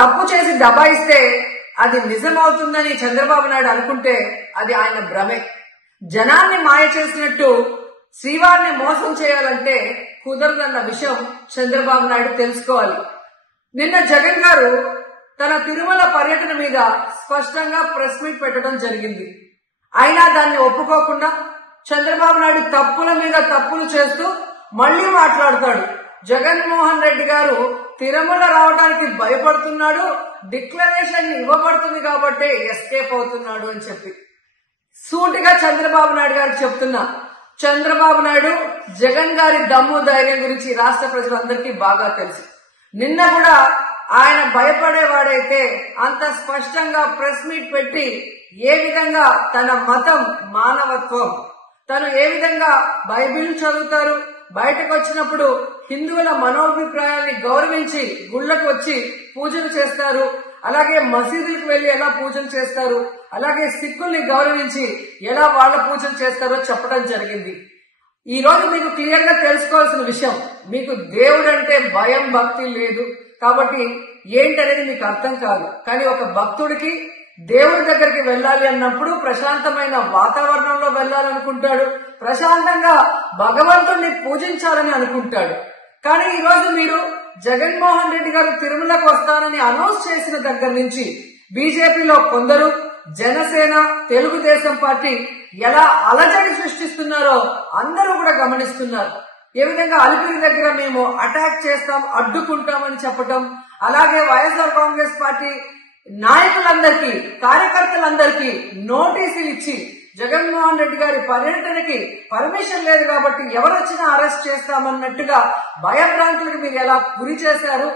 తప్పు చేసి దబాయిస్తే అది నిజమవుతుందని చంద్రబాబు నాయుడు అనుకుంటే అది ఆయన భ్రమే. జనాన్ని మాయ చేసినట్టు శ్రీవారిని మోసం చేయాలంటే కుదరదన్న విషయం చంద్రబాబు నాయుడు తెలుసుకోవాలి. నిన్న జగన్ గారు తన తిరుమల పర్యటన మీద స్పష్టంగా ప్రెస్ మీట్ పెట్టడం జరిగింది. అయినా దాన్ని ఒప్పుకోకుండా చంద్రబాబు నాయుడు తప్పుల మీద తప్పులు చేస్తూ మళ్లీ మాట్లాడతాడు. జగన్మోహన్ రెడ్డి గారు తిరుమల రావడానికి భయపడుతున్నాడు, డిక్లరేషన్ ఇవ్వబడుతుంది కాబట్టి ఎస్కేప్ అవుతున్నాడు అని చెప్పి సూటిగా చంద్రబాబు నాయుడు గారికి చెప్తున్నా. చంద్రబాబు నాయుడు జగన్ గారి దమ్ము ధైర్యం గురించి రాష్ట్ర ప్రజలందరికీ బాగా తెలుసు. నిన్న కూడా ఆయన భయపడేవాడైతే అంత స్పష్టంగా ప్రెస్ మీట్ పెట్టి ఏ విధంగా తన మతం మానవత్వం, తను ఏ విధంగా బైబిల్ చదువుతారు, బయటకు వచ్చినప్పుడు హిందువుల మనోభిప్రాయాల్ని గౌరవించి గుళ్ళకు వచ్చి పూజలు చేస్తారు, అలాగే మసీదులకు వెళ్లి ఎలా పూజలు చేస్తారు, అలాగే సిక్కుల్ని గౌరవించి ఎలా వాళ్ళ పూజలు చేస్తారో చెప్పడం జరిగింది. ఈ రోజు మీకు క్లియర్ గా తెలుసుకోవాల్సిన విషయం, మీకు దేవుడు అంటే భయం భక్తి లేదు కాబట్టి ఏంటనేది మీకు అర్థం కాదు. కానీ ఒక భక్తుడికి దేవుడి దగ్గరికి వెళ్ళాలి అన్నప్పుడు ప్రశాంతమైన వాతావరణంలో వెళ్ళాలనుకుంటాడు, ప్రశాంతంగా భగవంతుడిని పూజించాలని అనుకుంటాడు. కానీ ఈ రోజు మీరు జగన్మోహన్ రెడ్డి గారు తిరుమలకు వస్తానని అనౌన్స్ చేసిన దగ్గర నుంచి బీజేపీలో కొందరు, జనసేన, తెలుగుదేశం పార్టీ ఎలా అలజడి సృష్టిస్తున్నారో అందరూ కూడా గమనిస్తున్నారు. ఏ విధంగా అలిపిరి దగ్గర మేము అటాక్ చేస్తాం, అడ్డుకుంటామని చెప్పటం, అలాగే వైఎస్ఆర్ కాంగ్రెస్ పార్టీ నాయకులందరికీ, కార్యకర్తలందరికీ నోటీసులు ఇచ్చి జగన్మోహన్ రెడ్డి గారి పర్యటనకి పర్మిషన్ లేదు కాబట్టి ఎవరొచ్చినా అరెస్ట్ చేస్తామన్నట్టుగా భయభ్రాంతులకు మీరు ఎలా గురి చేశారు.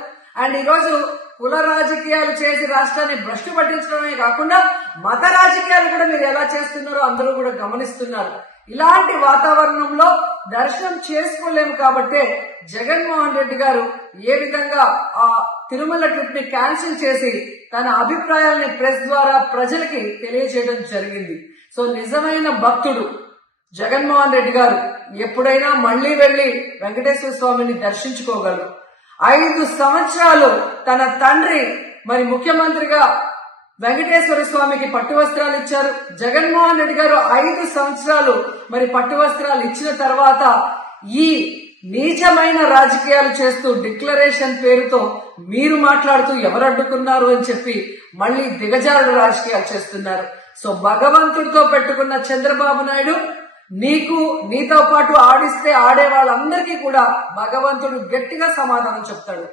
అండ్ ఈరోజు కుల రాజకీయాలు చేసి రాష్ట్రాన్ని భ్రష్టు పట్టించడమే కాకుండా మత రాజకీయాలు కూడా మీరు ఎలా చేస్తున్నారో అందరూ కూడా గమనిస్తున్నారు. ఇలాంటి వాతావరణంలో దర్శనం చేసుకోలేము కాబట్టే జగన్మోహన్ రెడ్డి గారు ఏ విధంగా ఆ తిరుమల ట్రిప్ ని క్యాన్సిల్ చేసి తన అభిప్రాయాల్ని ప్రెస్ ద్వారా ప్రజలకి తెలియజేయడం జరిగింది. సో నిజమైన భక్తుడు జగన్మోహన్ రెడ్డి గారు ఎప్పుడైనా మళ్లీ వెళ్లి వెంకటేశ్వర స్వామిని దర్శించుకోగలరు. 5 సంవత్సరాలు తన తండ్రి మరి ముఖ్యమంత్రిగా వెంకటేశ్వర స్వామికి పట్టు వస్త్రాలు ఇచ్చారు. జగన్మోహన్ రెడ్డి గారు 5 సంవత్సరాలు మరి పట్టు వస్త్రాలు ఇచ్చిన తర్వాత ఈ నీచమైన రాజకీయాలు చేస్తూ డిక్లరేషన్ పేరుతో మీరు మాట్లాడుతూ ఎవరు అడ్డుకున్నారు అని చెప్పి మళ్లీ దిగజారుడు రాజకీయాలు చేస్తున్నారు. సో భగవంతుడితో పెట్టుకున్న చంద్రబాబు నాయుడు నీతో పాటు ఆడిస్తే ఆడే వాళ్ళందరికీ కూడా భగవంతుడు గట్టిగా సమాధానం చెప్తాడు.